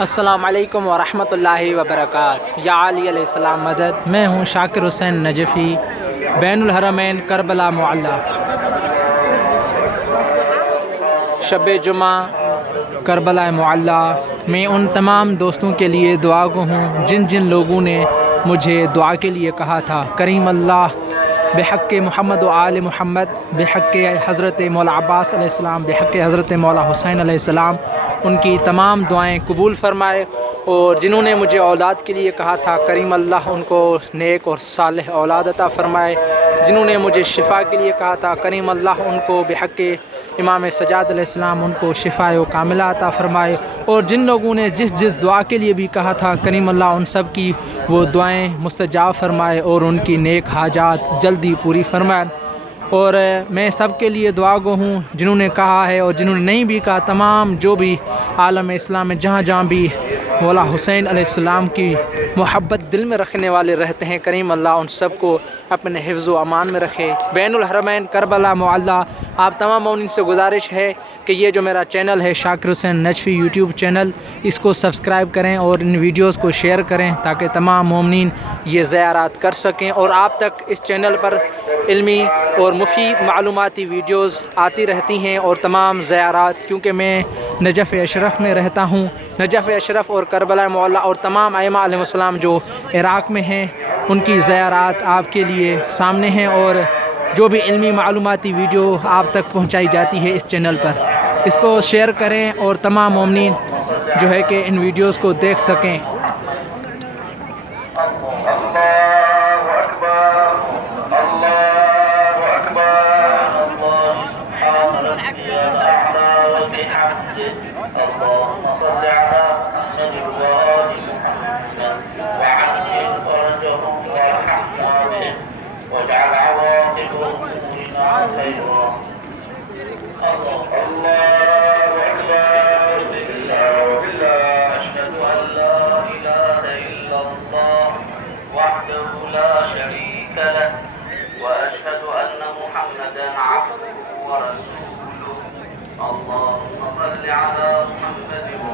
السلام علیکم ورحمۃ اللہ وبرکاتہ۔ یا علی علیہ السلام مدد۔ میں ہوں شاکر حسین نجفی، بین الحرمین کربلا معلّہ۔ شب جمعہ کربلا معلّہ میں ان تمام دوستوں کے لیے دعا گو ہوں جن جن لوگوں نے مجھے دعا کے لیے کہا تھا۔ کریم اللہ بحق محمد و آل محمد، بحق حضرت مولا عباس علیہ السلام، بحق حضرت مولا حسین علیہ السلام ان کی تمام دعائیں قبول فرمائے، اور جنہوں نے مجھے اولاد کے لیے کہا تھا کریم اللہ ان کو نیک اور صالح اولاد عطا فرمائے، جنہوں نے مجھے شفا کے لیے کہا تھا کریم اللہ ان کو بحق امام سجاد علیہ السلام ان کو شفا و کاملہ عطا فرمائے، اور جن لوگوں نے جس دعا کے لیے بھی کہا تھا کریم اللہ ان سب کی وہ دعائیں مستجاب فرمائے اور ان کی نیک حاجات جلدی پوری فرمائے۔ اور میں سب کے لیے دعا گو ہوں جنہوں نے کہا ہے اور جنہوں نے نہیں بھی کہا، تمام جو بھی عالم اسلام میں جہاں جہاں بھی مولا حسین علیہ السلام کی محبت دل میں رکھنے والے رہتے ہیں، کریم اللہ ان سب کو اپنے حفظ و امان میں رکھے۔ بین الحرمین کربلا معلّہ آپ تمام مومنین سے گزارش ہے کہ یہ جو میرا چینل ہے شاکر حسین نجفی یوٹیوب چینل، اس کو سبسکرائب کریں اور ان ویڈیوز کو شیئر کریں تاکہ تمام مومنین یہ زیارات کر سکیں، اور آپ تک اس چینل پر علمی اور مفید معلوماتی ویڈیوز آتی رہتی ہیں، اور تمام زیارات، کیونکہ میں نجف اشرف میں رہتا ہوں، نجف اشرف اور کربلا معلّہ اور تمام ائمہ علیہ السلام جو عراق میں ہیں ان کی زیارات آپ کے لیے سامنے ہیں، اور جو بھی علمی معلوماتی ویڈیو آپ تک پہنچائی جاتی ہے اس چینل پر، اس کو شیئر کریں اور تمام مومنین جو ہے کہ ان ویڈیوز کو دیکھ سکیں۔ اللهم صل على محمد